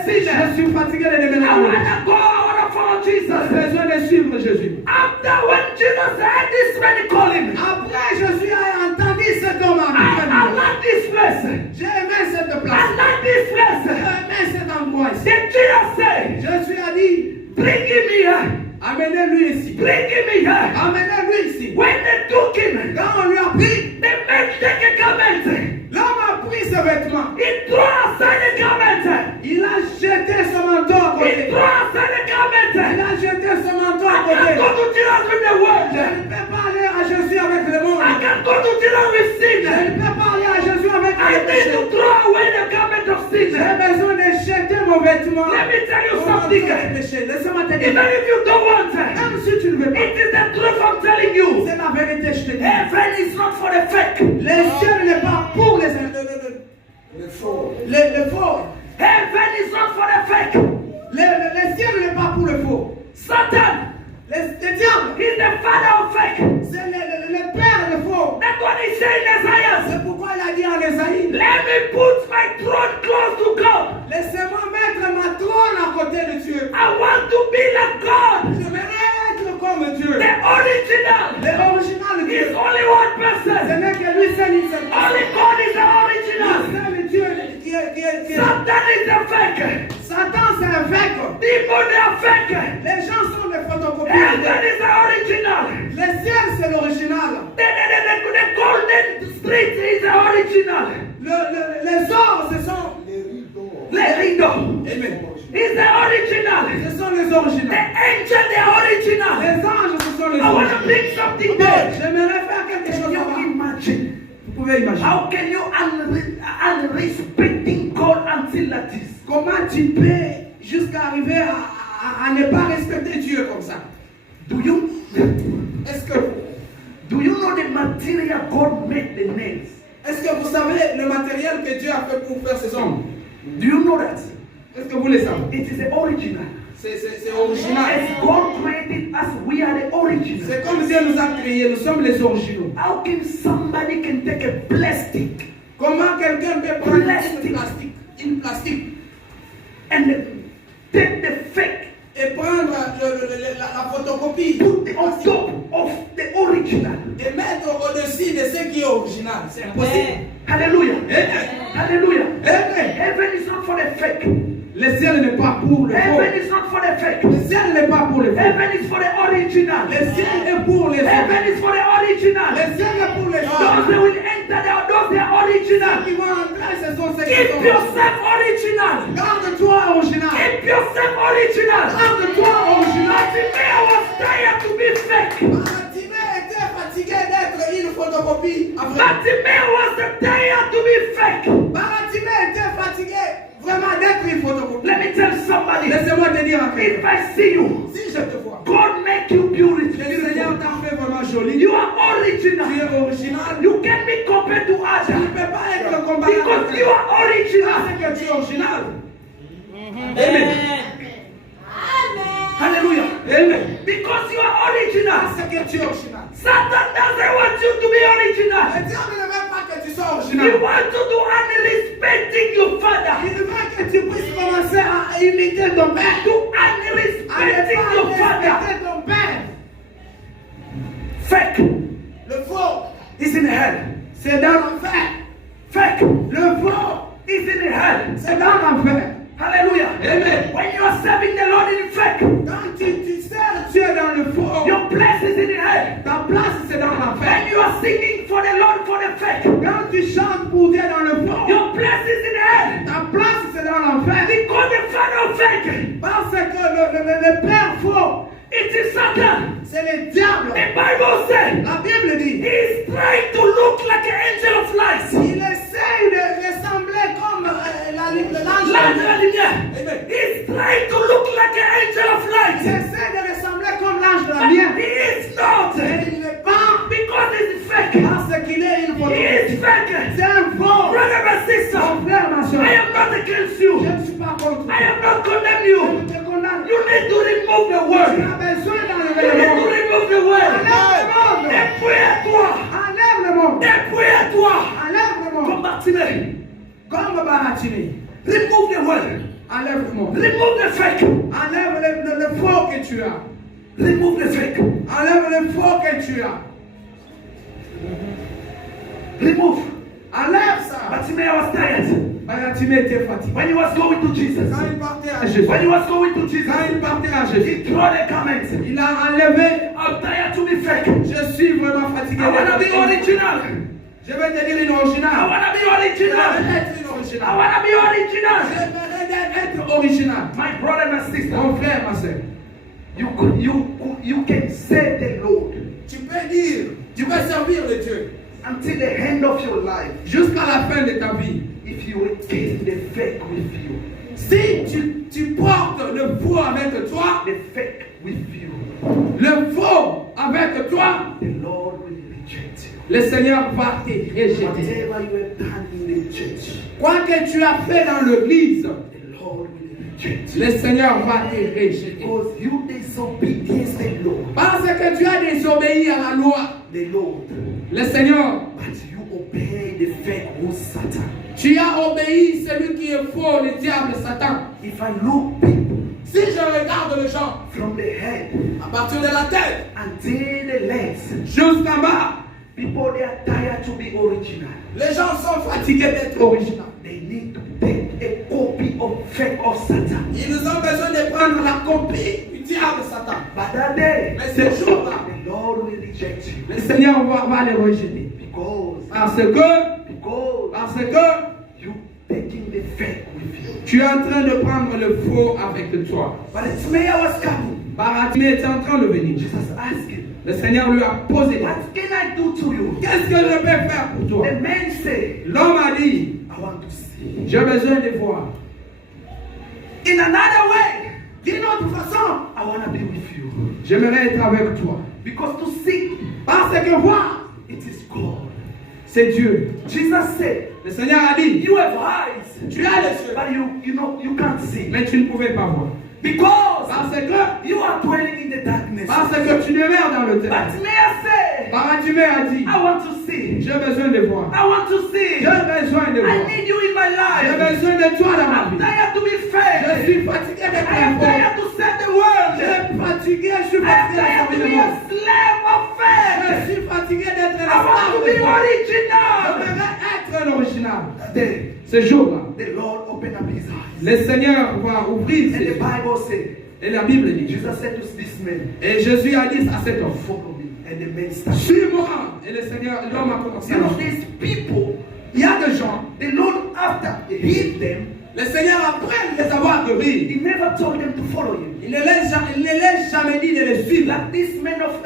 sin. Je suis fatigué de I devenir want to go. I want to follow J'ai Jesus. besoin de suivre Jésus. After when Jesus heard this man call him, Après, Jésus a entendu cet homme en I like this place. J'ai aimé cette I place. like this J'ai place. aimé cet endroit ici. Then Jesus said, Jésus a dit, bring him here. amenez-lui ici. Bring him here. Amenez-lui ici. When they took him, Quand on lui a pris, the man take a garment. l'homme a pris ses vêtements. He threw aside the garment. Il a jeté son manteau à He côté. threw aside the Il garment. a jeté son manteau à I can't côté. go to Jesus with the Je word. ne peux pas aller à Jésus avec le monde. I can't go to Jesus with Je ne sin. peux pas aller à Jésus avec I le need péché. to throw away the garment of sin. J'ai besoin de jeter mon vêtement. Let me tell you Mon manteau something. de péché. Laisse-moi te dire. Even if you don't want it, Même si tu ne veux pas, it is the truth I'm telling you. c'est la vérité, je te dis. Heaven is not for the fake. Le ciel n'est pas pour les faux. Heaven is not for the fake. Le ciel n'est pas pour le faux. Satan Le diable, is the father of fake. c'est le père de faux. That's what he said in Isaiah. C'est pourquoi il a dit à Esaïe, Let me put my throne close to God. laissez-moi mettre ma trône à côté de Dieu. I want to be like God. J'aimerais être comme Dieu. The original L'original is Dieu. only one person. himself. Ce n'est que lui seul, il se Only God is the original. seul Dieu qui est. Satan is the fake. Satan, c'est un fake. People, they are fake. Les gens sont des photocopies. Heaven is the original. Le ciel, c'est l'original. The golden street is the original. Les ors, ce sont The riddle Amen. is the original. Ce sont les The originaux. angel, the original. Les anges, ce sont les I want to originaux. bring something there. J'aimerais faire quelque Can chose you là-bas. imagine? Vous pouvez imaginer. How can you unrespecting God until like this? Comment tu peux jusqu'à arriver à ne pas respecter Dieu comme ça? Do you Est-ce que the material God made the nails? vous savez le matériel que Dieu a fait pour faire ces hommes? Do you know that? Est-ce que vous le savez? It is the original. C'est original. As God created us, we are the original. C'est comme Dieu nous a créés, nous sommes les originaux. How can somebody can take a plastic Comment quelqu'un peut prendre une plastique and take the fake, et prendre la photocopie put it on top of the original? et mettre au-dessus de ce qui est original? C'est impossible. Hallelujah. Amen. Hallelujah. Amen. Heaven is not for the fake. Le ciel n'est pas pour le faux. Heaven is not for the fake. Le ciel n'est pas pour le faux. Heaven is for the original. Le ciel est pour les Heaven faux. is for the original. Le ciel est pour les Those faux. that will enter there, those that are original. Qui vont entrer, ce sont ceux qui Keep sont yourself original. Garde-toi original. Keep yourself original. Garde-toi original. Bartimaeus was tired to be fake. Bartimée était fatigué d'être une photocopie. Bartimaeus was tired to be fake. Bartimée était fatigué vraiment d'être une photocopie. Let me tell somebody. Laissez-moi te dire un peu. If I see you, Si je te vois, God make you beautiful. le Seigneur t'a fait vraiment joli. You are Tu original. es original. You can be compared to Tu ne others peux pas être comparé because avec you are original. parce que tu es original. Amen. Hallelujah. Amen. Because you are original. Parce que tu es original. Satan doesn't want you to be original. Le diable ne veut pas que tu sois He original. wants you to unrespecting your father. Il veut que tu puisses commencer à imiter ton père. To À ne unrespecting pas your father. respecter ton père. Fake Le faux, is in hell. c'est dans l'enfer. Fake Le faux, is in hell. c'est dans l'enfer. Hallelujah. Amen. When you are serving the Lord in fake, Quand tu sers Dieu dans le faux, your place is in hell. ta place c'est dans l'enfer. When you are singing for the Lord for the fake, Quand tu chantes pour Dieu dans le faux, your place is in hell. ta place c'est dans l'enfer. Because the father of fake, Parce que le père faux, it is Satan. c'est le diable. The Bible says La Bible dit, he is trying to look like an angel of light. il essaye de ressembler comme l'ange de L'ange de la la lumière. Amen. He is trying to look like an angel of Il light. essaie de ressembler comme l'ange de la But lumière. he is not. Mais il n'est pas Because he's fake. parce qu'il est une He photocopie. is fake. C'est un faux. Brother and sister, Mon frère, ma soeur, I am not against je you. ne suis pas contre I toi. am not condemning Je you. te condamne. You need to remove the Tu word. as besoin d'enlever You le need to monde. remove the word. Enlève le monde. Dépouille-toi. Enlève le monde. Dépouille-toi. Enlève le Comme monde. Bartimée. Comme Baratini. Remove the word. Enlève le monde. Remove the fake. Enlève le faux que tu as. Remove the fake. Enlève le faux que tu as. Remove. Enlève ça. Bartimée was tired. Baratini était fatigué. When he was going to Jesus. Quand il partait à Jésus. When he was going to Jesus. Quand il partait à Jésus. He threw the comments. Il a enlevé. I'm tired to be fake. Je suis vraiment fatigué. I wanna be original. Je vais te dire une I originale. wanna be Je vais original. être une I originale. wanna be original. J'aimerais être original. My brother and sister, Mon frère, ma soeur. you can serve the Lord Tu peux dire, tu peux servir le Dieu until the end of your life jusqu'à la fin de ta vie. if you retain the fake with you. Si tu portes le faux avec toi, The fake with you. le faux avec toi, The Lord will reject you. le Seigneur va te rejeter. Whatever you have done in the church, Quoi que tu as fait dans l'église, the Lord will reject you. le Seigneur va te rejeter. Because you disobedience the Lord. Parce que tu as désobéi à la loi, The Lord. le Seigneur, But you obey the fake who's Satan. tu as obéi celui qui est faux, le diable, Satan. If I look people Si je regarde les gens from the head à partir de la tête until the legs, jusqu'en bas, People, they are tired to be original. Les gens sont fatigués d'être originaux. They need to take a copy of fake of Satan. Ils ont besoin de prendre la copie du diable Satan. But that day, Mais ces jours-là, the Lord will reject you. le Seigneur va les rejeter. Parce que you taking the fake with you. tu es en train de prendre le faux avec toi. Bartimaeus was coming. Bartimée était en train de venir. Jesus asked him, Le Seigneur lui a posé. what can I do to you? Qu'est-ce que je peux faire pour toi? The man said, L'homme a dit, I want to see. j'ai besoin de voir. In another way, d'une autre façon, I want to be with you. J'aimerais être avec toi. Because to see, Parce que voir, it is God. c'est Dieu. Jesus said, Le Seigneur a dit, you have eyes, tu as les yeux, but you can't see. mais tu ne pouvais pas voir. Because Parce que, you are dwelling in the darkness. tu demeures dans le ténèbre. Bartimaeus said, Bartimée a dit, I want to see. j'ai besoin de voir. I want to see. J'ai besoin de I voir. need you in my J'ai life. besoin de toi dans ma I'm vie. tired to be Je fed. suis fatigué I d'être am faux. tired to serve the world. Je suis fatigué, je suis I am fatigué tired to d'être be le a monde. slave of Je faith. suis fatigué d'être I want to be l'esclave. original. J'aimerais être l'original. Then Ce jour-là, the Lord opened up his eyes. le Seigneur va ouvrir And ses the yeux. Bible said, Et la Bible dit, Jesus said to this man, et Jésus a dit à cet homme, follow me. And the man started. suis-moi. Et le Seigneur, l'homme a commencé à You know, marcher. these people, Il y a des gens, the Lord after healed them, le Seigneur après les avoir guéris, he never told them to follow him. il ne laisse jamais dit de les suivre. Like this man of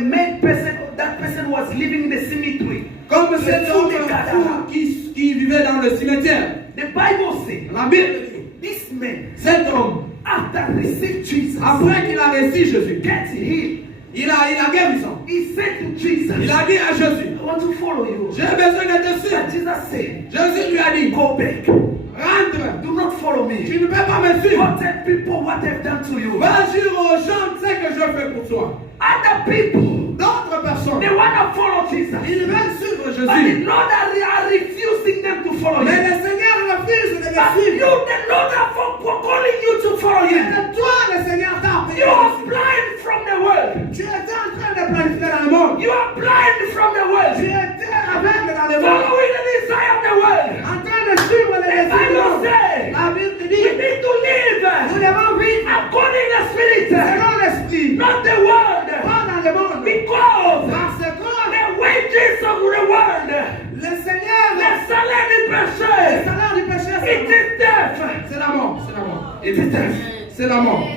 mad person, that person was living in the cemetery. Comme cet Le homme fou des fou cadavres. qui vivait dans le cimetière. The Bible says, La Bible dit, this man, cet homme, after receiving Jesus, après qu'il a reçu Jésus, get healed. il a guérison. He said to Jesus, Il a dit à Jésus, I want to follow you. j'ai besoin de te And suivre. Jesus said, Jésus lui a dit, go back. rentre, Do not follow tu me. ne peux pas me suivre. Go tell people what I've done to you. Va dire aux gens ce que je fais pour toi. Other people, D'autres personnes, they want to follow Jesus. ils veulent suivre But the Jésus. Lord are refusing them to follow Mais him. le Seigneur refuse de les But you, suivre. the Lord are calling you to follow him. Et toi, le Seigneur t'a appelé. You are blind from the world. Tu étais en train de planifier dans le monde. You are blind from the Tu world. étais aveugle dans le monde. Following the desire of the world. En train de suivre les The Bible décisions. says La Bible we dit, need to live nous devons vivre according to the Spirit, selon l'esprit, not the world. pas dans le monde. Because Parce que the wages of the world, le Seigneur, the salaire du le péché, salaire du péché, it is death. c'est la mort. C'est la mort. It is death. C'est la mort.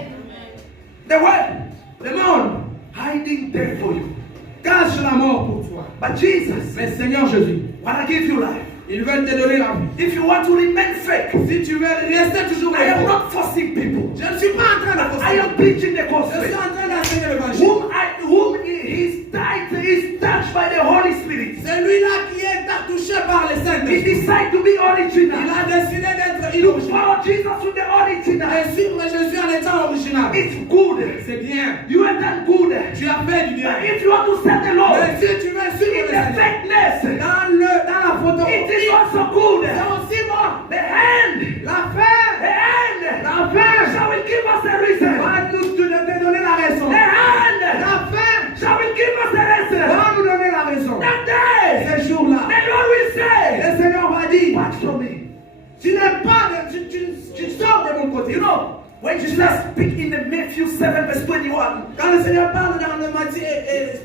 The world Le monde hiding death for you. cache la mort pour toi. But Jesus Mais Seigneur Jésus, wanna give you life. il veut te donner la vie. If you want to remain fake, Si tu veux rester toujours I am faux, not forcing people. je ne suis pas en train de I forcer. am preaching the Je gospel. suis en train d'enseigner l'évangile. Whom is touched by the Holy Spirit. Celui-là qui est touché par les saints. He decided to be Il original. a décidé d'être To inoriginal. follow Jesus with the original. Et suivre Jésus en étant original. It's good. C'est bien. You have done good. Tu as fait du bien. But if you want to serve the Lord Mais si tu veux suivre in le the Seigneur fakeness, dans la photo, it is also good. c'est aussi bon. The hand, La fin, the hand, la fin, shall will give us a reason. va nous te donner la raison. The hand La fin, shall will give us a reason. va nous donner la raison. That day, Ce jour-là, the Lord will say, le Seigneur va dire, watch for me. tu n'es pas, tu sors de mon côté. You know, when Jesus speak in the Matthew 7 verse 21, Quand le Seigneur parle dans le Matthieu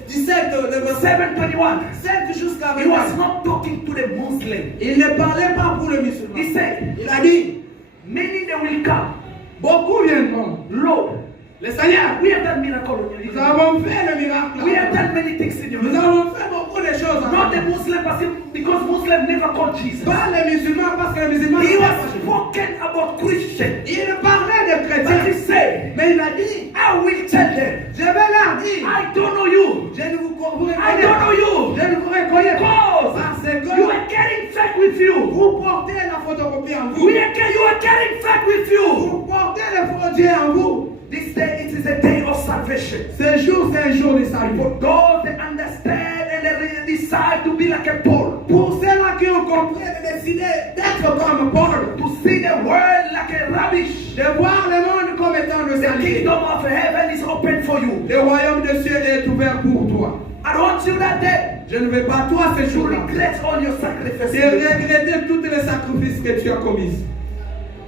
17, le verset 7:21, 7 jusqu'à he was 21, not talking to the Muslim. il ne parlait pas pour le musulman. He said, Il a dit, many they will come. beaucoup viendront. Lord, Le Seigneur, we have done miracle in nous you. avons fait le miracle. We have done many things in Nous you. avons fait beaucoup de choses. Not the Muslim person, because Muslim never called Jesus. Pas les musulmans, parce que les musulmans, He was spoken about Christian. il parlait des But he chrétiens. said, Mais il a dit, I will tell them, je vais leur dire, I don't know you. je ne vous I reconnais don't pas. know you. Je ne vous reconnais pas. Because Parce que you are getting fake with you. vous portez la photocopie en vous. You are getting fake with you. Vous portez le faux Dieu en vous. This day it is a day of salvation. Ce jour, c'est un jour de salut. For those that understand and they decide to be like a Paul, Pour ceux-là qui ont compris et décidé d'être comme Paul, to see the world like a rubbish, de voir le monde comme étant le the salut. kingdom of heaven is open for you. Le royaume des cieux est ouvert pour toi. I want you that day Je ne vais pas toi ces to jours-là. regret all your Et sacrifices. regretter tous les sacrifices que tu as commis.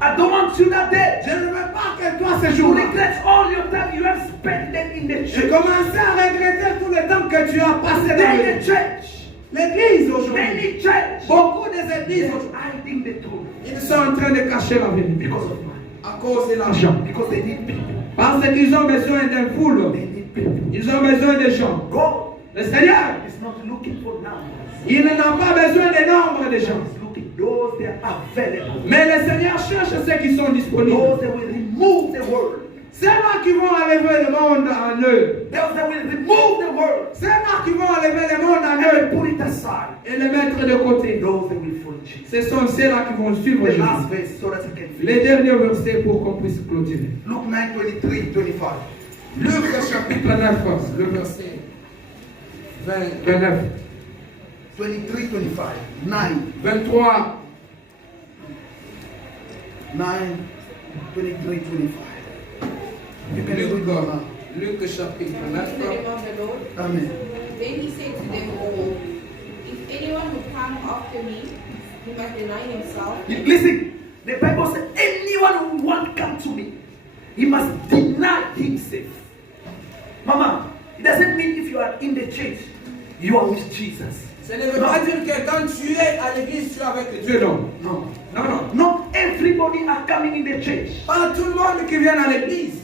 I don't want you that day Je ne veux pas que toi ces to jours-là. regret all your time you have spent in the J'ai church. commencé à regretter tout le temps que tu as passé dans Many l'église. church, L'église aujourd'hui. many church, Beaucoup des they églises are aujourd'hui. hiding the truth Ils sont en train de cacher la vérité. because of money. À cause de l'argent. Because they need people. Parce qu'ils ont besoin d'un foule. They need people. Ils ont besoin de gens. God Le Seigneur, is not looking for numbers. il n'a pas besoin de nombre de gens. He's looking those that are available. Mais le Seigneur cherche ceux qui sont disponibles. Those that will remove the world. Ceux-là qui vont enlever le monde en eux. Those that will remove the world Ceux-là qui vont enlever le monde en eux and put it aside. et le mettre de côté. Those that will follow Jesus. Ce sont ceux-là qui vont suivre The last Jésus. verse so that I can Les finish. derniers versets pour qu'on puisse clôturer. Luke 9, 23, 25. Luc chapitre 9, le verset 29. 23, 25. 9. 23. 9, 23, 25. You can read Luc, God now. Luc chapitre In the 9. name of the Lord. Amen. Then he said to them all, if anyone would come after me, he must deny himself. Listen, the Bible says anyone who won't come to me, he must deny himself. Mama, it doesn't mean if you are in the church, you are with Jesus. Ce ne veut pas dire que quand tu es à l'église, tu es avec Dieu, non. No. Non, non. Not everybody are coming in the church. Pas tout le monde qui vient à l'église.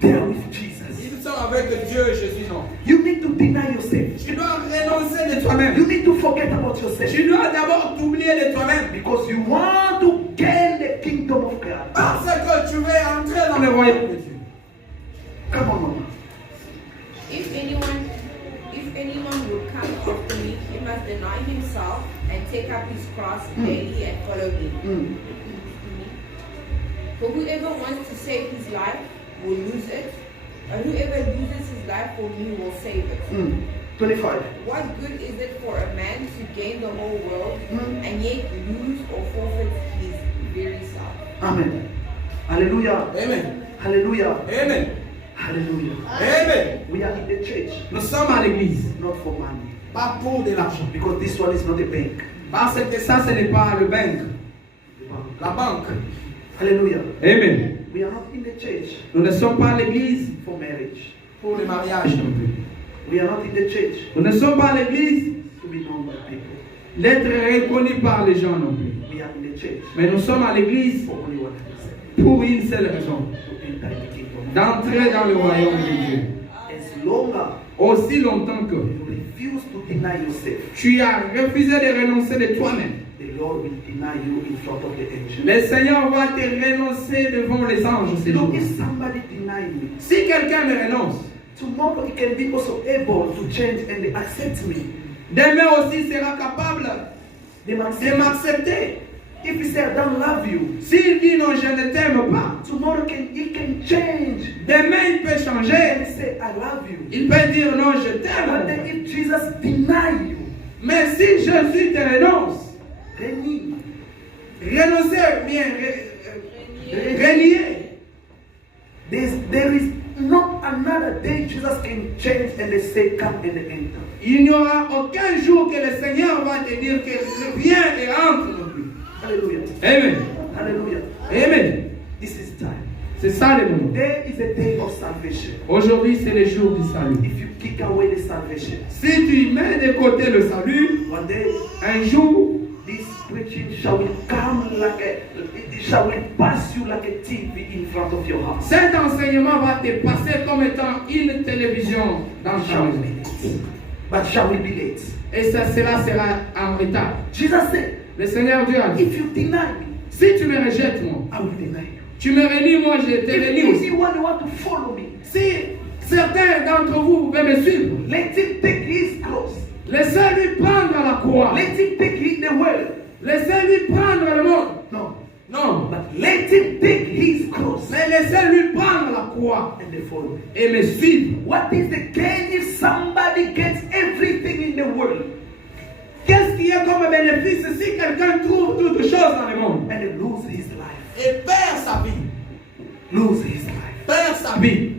They are with Jesus. Ils sont avec Dieu, Jésus, non. You need to deny yourself. Tu dois renoncer de toi-même. You need to forget about yourself. Tu dois d'abord t'oublier de toi-même. Because you want to gain the kingdom of God. Parce que tu veux entrer dans le royaume de Dieu. Come on, Mama. If anyone would come after me, he must deny himself and take up his cross daily and follow me. Mm. For whoever wants to save his life will lose it, and whoever loses his life for me will save it. 25. What good is it for a man to gain the whole world and yet lose or forfeit his very self? Amen. Hallelujah. Amen. Hallelujah. Amen. Hallelujah. Amen. We are in the church, Nous sommes à l'église. not for money. Pas pour de l'argent. Because this one is not a bank. Parce que ça, ce n'est pas le banque. La banque. Hallelujah. Amen. We are not in the church Nous ne sommes pas à l'église for marriage. pour le mariage non plus. We are not in the church Nous ne sommes pas à l'église to be known by people. d'être reconnus par les gens non plus. We are in the church Mais nous sommes à l'église for only one reason. pour une seule raison. To enter the kingdom. D'entrer dans le royaume de Dieu. As long as Aussi longtemps que you refuse to deny yourself, tu as refusé de renoncer de toi-même, the Lord will deny you in front of the angels. le Seigneur va te renoncer devant les anges ces jours. Look, if somebody deny me, Si quelqu'un me renonce, tomorrow he can be also able to change and accept me. demain aussi sera capable They must de m'accepter. If he say I don't love you, S'il dit non, je ne t'aime pas, tomorrow he can change demain il peut and changer. say I love you. Il peut dire non, je But t'aime. then if Jesus deny you, Mais si Jésus te renonce, renie. renoncer bien, renier. There is not another day Jesus can change and they say come and they enter. Il n'y aura aucun jour que le Seigneur va te dire que viens et entre non plus. Hallelujah. Amen. Hallelujah. Amen. This is time. C'est ça le moment. There is a day of salvation. Aujourd'hui, c'est le jour du salut. If you kick away the salvation, Si tu mets de côté le salut, one day un jour, this preaching shall come like it shall pass you like a TV in front of your house. cet enseignement va te passer comme étant une télévision dans ta Shall we maison. be late? But shall we be late? Et cela sera en retard. Jesus said, Le Seigneur Dieu a dit, if you deny me, si tu me rejettes, moi, I will deny you. tu me renies, moi, je te renie If aussi. anyone want to follow me, Si certains d'entre vous pouvez me suivre, let him take his cross. laissez-lui prendre la croix. Let him take the world. Laissez-lui prendre le monde. No. Non. But let him take his cross Mais laissez-lui prendre la croix and they follow me. et me suivre. What is the gain if somebody gets everything in the world Qu'est-ce qui est comme bénéfice si quelqu'un trouve toutes choses dans le monde and they lose his life? et perd sa vie? Lose his life. Perd sa vie.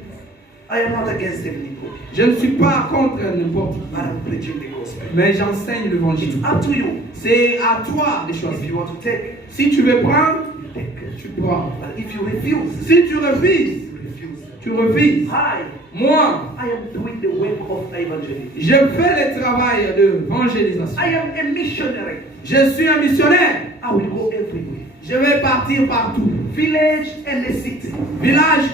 I am not against anybody, Je ne suis pas contre n'importe but qui, I'm preaching the gospel. mais j'enseigne l'évangile. It's up to you. C'est à toi de If choisir. you want to take, Si tu veux prendre, you take. tu prends. But if you refuse, Si tu refuses, you refuse. tu refuses. Hi, Moi, I am doing the work of evangelism. je fais le travail d'évangélisation. I am a missionary. Je suis un missionnaire. I will go everywhere. Je vais partir partout. Village and the city. Village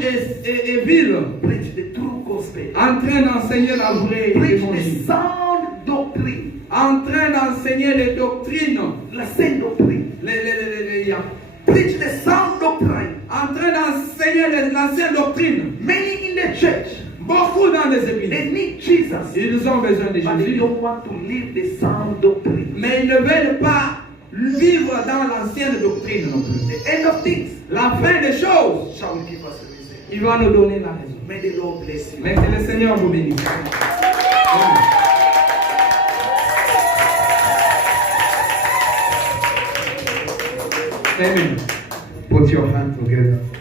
et ville. Preach the true gospel. En train d'enseigner la vraie Preach the évangile. sound doctrine. En train d'enseigner les doctrines. La sainte doctrine. Preach the sound doctrine. En train d'enseigner l'ancienne doctrine. Many in the church, Beaucoup dans les they églises. need Jesus, Ils ont besoin de but they Jésus. don't want to live the sound doctrine. Mais ils ne veulent pas vivre dans l'ancienne doctrine non plus. The end of things La fin des choses, shall give us a reason. il va nous donner la raison. May the Lord bless you. Mais que le Seigneur vous bénisse. Amen. Put your hand together.